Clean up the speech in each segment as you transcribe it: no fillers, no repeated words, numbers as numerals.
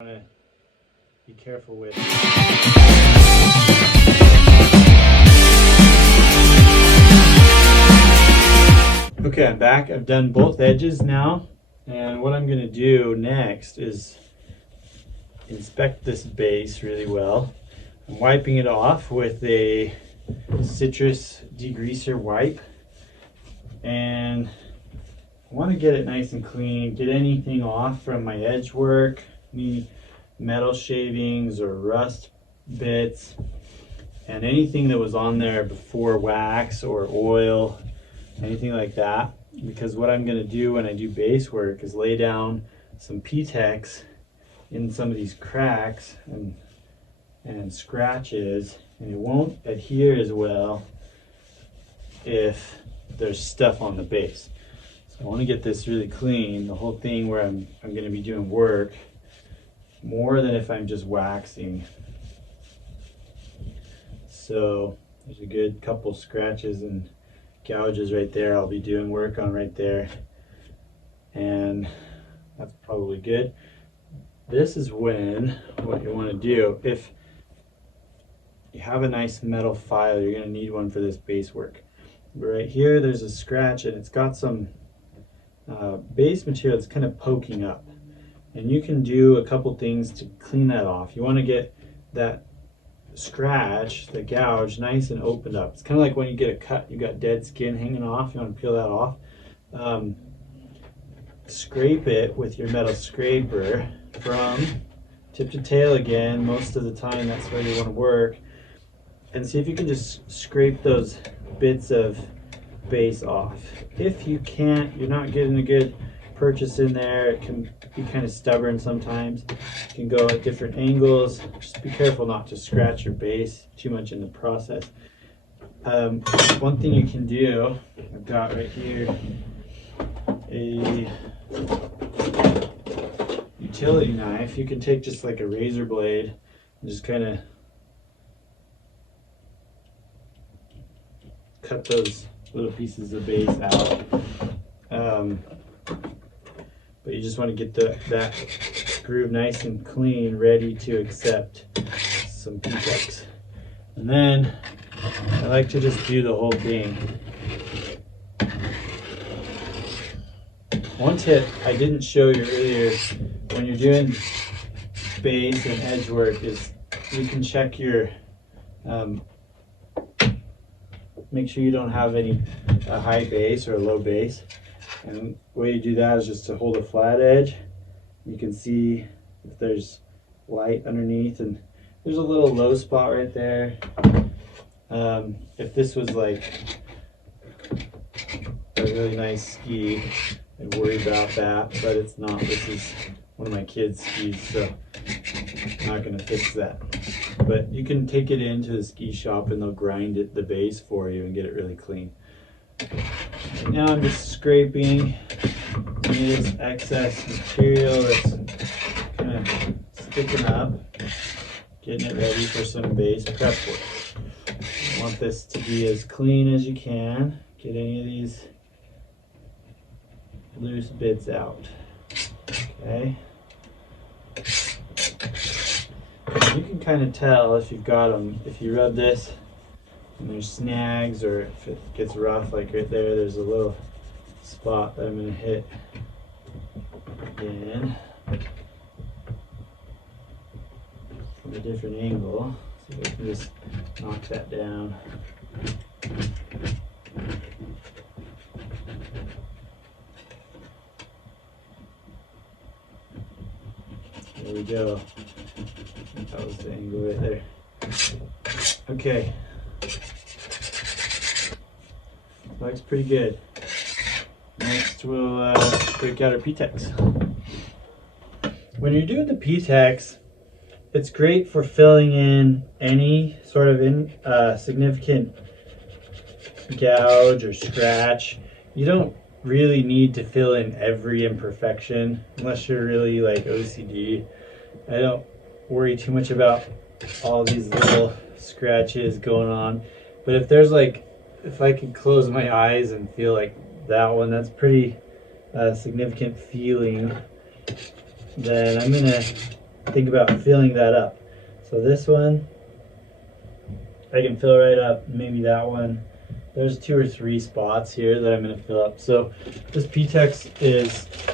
want to be careful with. Okay, I'm back. I've done both edges now, and what I'm going to do next is inspect this base really well. I'm wiping it off with a citrus degreaser wipe, and I want to get it nice and clean, get anything off from my edge work, any metal shavings or rust bits, and anything that was on there before, wax or oil, anything like that. Because what I'm going to do when I do base work is lay down some P-TEX in some of these cracks and scratches, and it won't adhere as well if there's stuff on the base. So I want to get this really clean, the whole thing where I'm going to be doing work more than if I'm just waxing. So there's a good couple scratches and gouges right there. I'll be doing work on right there, and that's probably good. This is when what you want to do, if you have a nice metal file, you're going to need one for this base work. But right here there's a scratch, and it's got some base material that's kind of poking up, and you can do a couple things to clean that off. You want to get that scratch, the gouge, nice and opened up. It's kind of like when you get a cut, you got dead skin hanging off, you want to peel that off. Scrape it with your metal scraper from tip to tail again. Most of the time that's where you want to work, and see if you can just scrape those bits of base off. If you can't, you're not getting a good purchase in there, it can be kind of stubborn sometimes. You can go at different angles. Just be careful not to scratch your base too much in the process. One thing you can do, I've got right here a utility knife. You can take just like a razor blade and just kind of cut those little pieces of base out. But you just want to get that groove nice and clean, ready to accept some P-TEX. And then I like to just do the whole thing. One tip I didn't show you earlier when you're doing base and edge work is you can check your make sure you don't have any high base or a low base. And the way you do that is just to hold a flat edge. You can see if there's light underneath, and there's a little low spot right there. If this was like a really nice ski, I'd worry about that, but it's not. This is one of my kids' skis, so I'm not going to fix that. But you can take it into the ski shop and they'll grind the base for you and get it really clean. Right now I'm just scraping this excess material that's kind of sticking up, getting it ready for some base prep work. You want this to be as clean as you can. Get any of these loose bits out. Okay. You can kind of tell if you've got them, if you rub this and there's snags, or if it gets rough, like right there, there's a little spot that I'm going to hit again from a different angle, so I can just knock that down. There we go. That was the angle right there. Okay. Looks pretty good. Next we'll break out our P-TEX. When you're doing the P-TEX, it's great for filling in any sort of significant gouge or scratch. You don't really need to fill in every imperfection unless you're really like OCD. I don't worry too much about all these little scratches going on, but if there's like, if I can close my eyes and feel like that one, that's pretty significant feeling, then I'm gonna think about filling that up. So this one, I can fill right up, maybe that one. There's 2 or 3 spots here that I'm going to fill up. So this P-TEX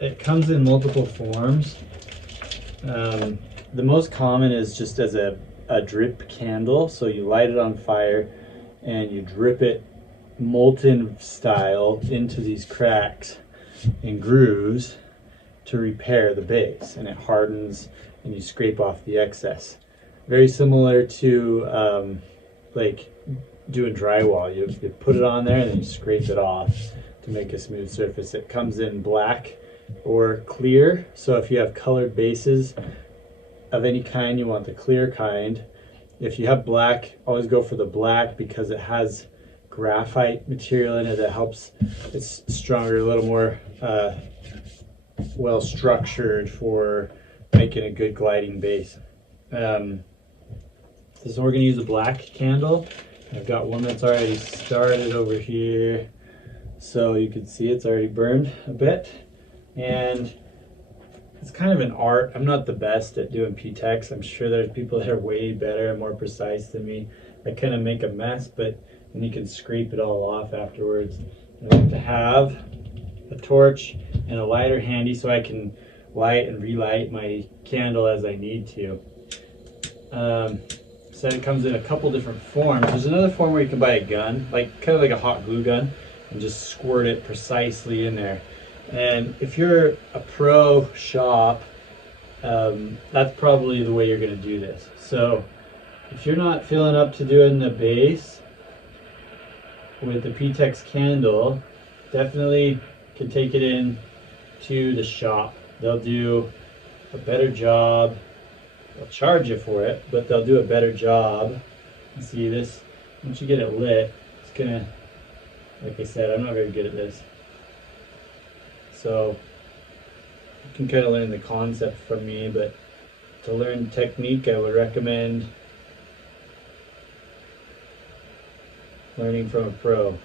it comes in multiple forms. The most common is just as a drip candle. So you light it on fire and you drip it molten style into these cracks and grooves to repair the base, and it hardens and you scrape off the excess. Very similar to like doing drywall. You put it on there and then you scrape it off to make a smooth surface. It comes in black or clear, so if you have colored bases of any kind, you want the clear kind. If you have black, always go for the black because it has graphite material in it that helps. It's stronger, a little more well structured for making a good gliding base. So we're going to use a black candle. I've got one that's already started over here, so you can see it's already burned a bit, and it's kind of an art. I'm not the best at doing P-TEX. I'm sure there's people that are way better and more precise than me. I kind of make a mess, but then you can scrape it all off afterwards. I like to have a torch and a lighter handy so I can light and relight my candle as I need to. So it comes in a couple different forms. There's another form where you can buy a gun, kind of like a hot glue gun, and just squirt it precisely in there. And if you're a pro shop, that's probably the way you're going to do this. So if you're not feeling up to doing the base with the P-TEX candle, definitely can take it in to the shop. They'll do a better job. They'll charge you for it, but they'll do a better job. You see this, once you get it lit, it's gonna, like I said, I'm not very good at this. So you can kind of learn the concept from me, but to learn technique, I would recommend learning from a pro,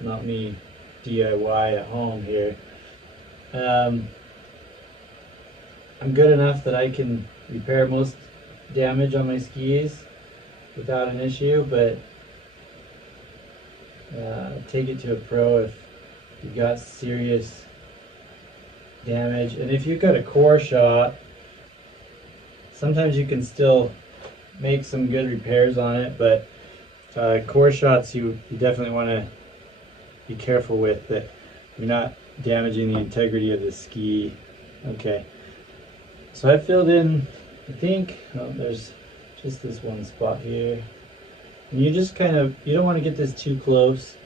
not me DIY at home here. I'm good enough that I can repair most damage on my skis without an issue, but take it to a pro if you've got serious damage. And if you've got a core shot, sometimes you can still make some good repairs on it, but core shots you definitely want to be careful with, that you're not damaging the integrity of the ski. Okay, so I filled in, I think, there's just this one spot here. And you just kind of, you don't want to get this too close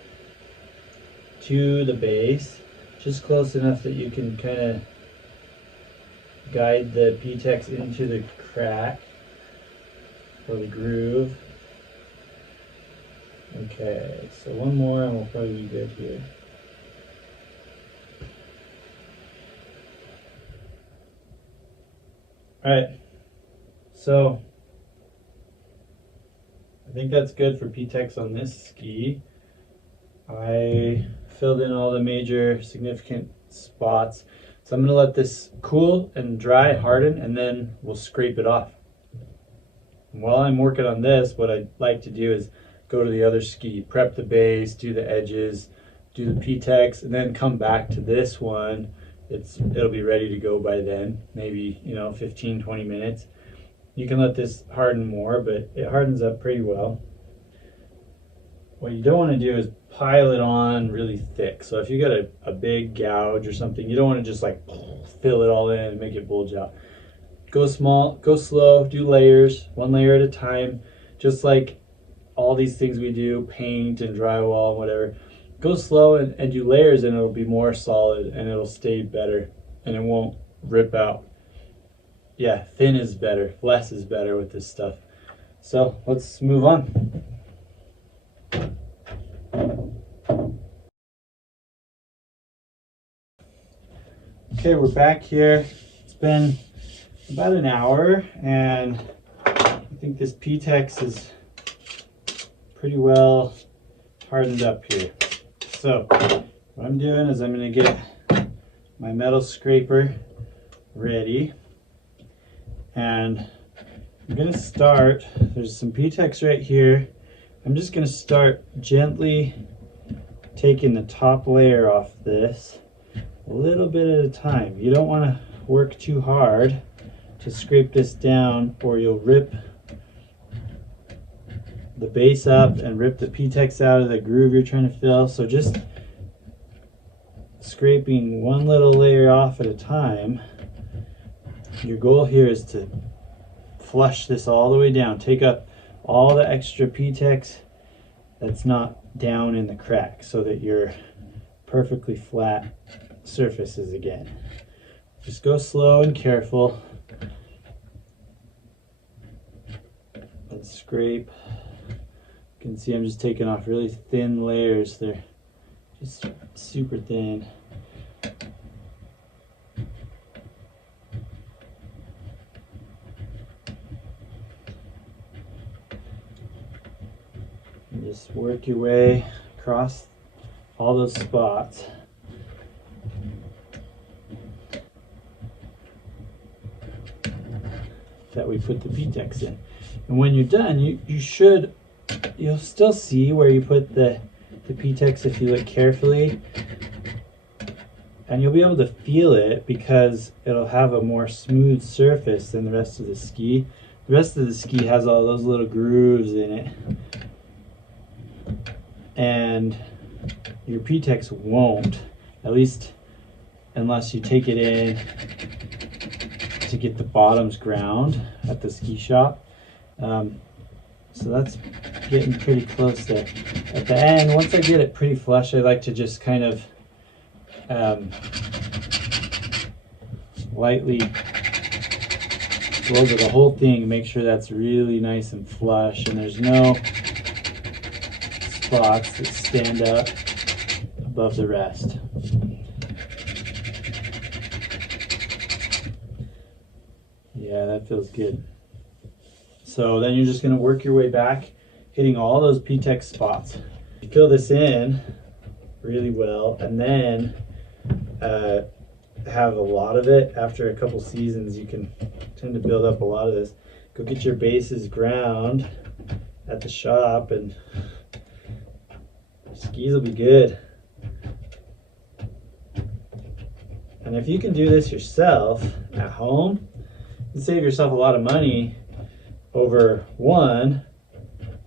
to the base, just close enough that you can kind of guide the P-TEX into the crack or the groove. Okay, so one more and we'll probably be good here. Alright, so I think that's good for P-TEX on this ski. I filled in all the major significant spots. So I'm going to let this cool and dry, harden, and then we'll scrape it off. And while I'm working on this, what I'd like to do is go to the other ski, prep the base, do the edges, do the P-TEX, and then come back to this one. It'll be ready to go by then, maybe 15-20 minutes. You can let this harden more, but it hardens up pretty well. What you don't want to do is pile it on really thick. So if you got a big gouge or something, you don't want to just like fill it all in and make it bulge out. Go small, go slow, do layers, one layer at a time, just like all these things we do, paint and drywall, whatever. Go slow and do layers, and it'll be more solid and it'll stay better and it won't rip out. Yeah, thin is better, less is better with this stuff. So let's move on. Okay, we're back here. It's been about an hour and I think this P-TEX is pretty well hardened up here. So what I'm doing is I'm going to get my metal scraper ready, And I'm gonna start, there's some P-TEX right here. I'm just gonna start gently taking the top layer off this, a little bit at a time. You don't wanna work too hard to scrape this down, or you'll rip the base up and rip the P-TEX out of the groove you're trying to fill. So just scraping one little layer off at a time. Your goal here is to flush this all the way down. Take up all the extra P-TEX that's not down in the crack, so that you're perfectly flat surfaces again. Just go slow and careful and scrape. You can see I'm just taking off really thin layers. They're just super thin. And just work your way across all those spots. That we put the P-TEX in. And when you're done, you'll still see where you put the P-TEX if you look carefully, and you'll be able to feel it because it'll have a more smooth surface than the rest of the ski. The rest of the ski has all those little grooves in it, and your P-TEX won't, at least unless you take it in to get the bottoms ground at the ski shop. So that's getting pretty close there. At the end, once I get it pretty flush, I like to just kind of lightly go over the whole thing, make sure that's really nice and flush and there's no spots that stand up above the rest. Yeah, that feels good. So then you're just going to work your way back, hitting all those P-TEX spots. You fill this in really well, and then have a lot of it. After a couple seasons, you can tend to build up a lot of this. Go get your bases ground at the shop, and skis will be good. And if you can do this yourself at home, you can save yourself a lot of money over one,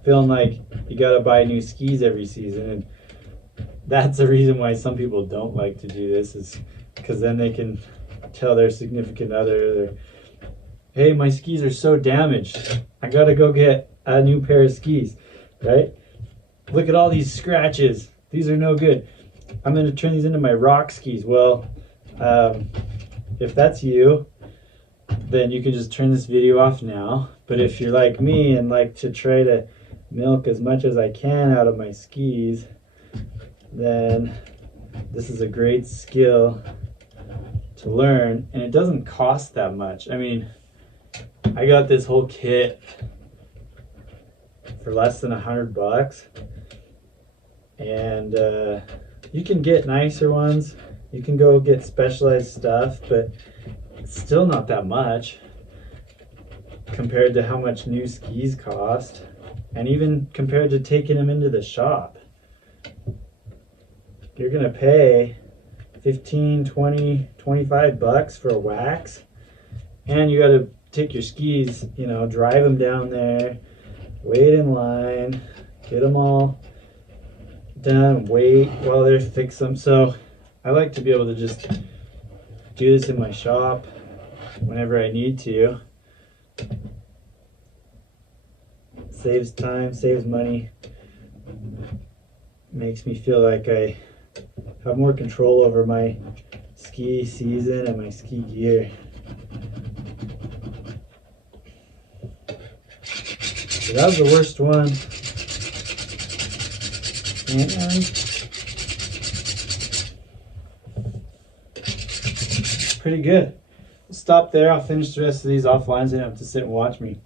feeling like you gotta buy new skis every season. And that's the reason why some people don't like to do this, is because then they can tell their significant other, hey, my skis are so damaged, I gotta go get a new pair of skis, right? Look at all these scratches, these are no good, I'm gonna turn these into my rock skis. Well, if that's you, then you can just turn this video off now. But if you're like me and like to try to milk as much as I can out of my skis, then this is a great skill to learn, and it doesn't cost that much. I mean, I got this whole kit for less than $100, and you can get nicer ones. You can go get specialized stuff, but it's still not that much compared to how much new skis cost, and even compared to taking them into the shop. You're gonna pay 15, 20, 25 bucks for a wax, and you gotta take your skis, you know, drive them down there, wait in line, get them all done, wait while they fix them. So I like to be able to just do this in my shop whenever I need to. Saves time, saves money, makes me feel like I have more control over my ski season and my ski gear. So that was the worst one. And pretty good. We'll stop there. I'll finish the rest of these offline so you don't have to sit and watch me.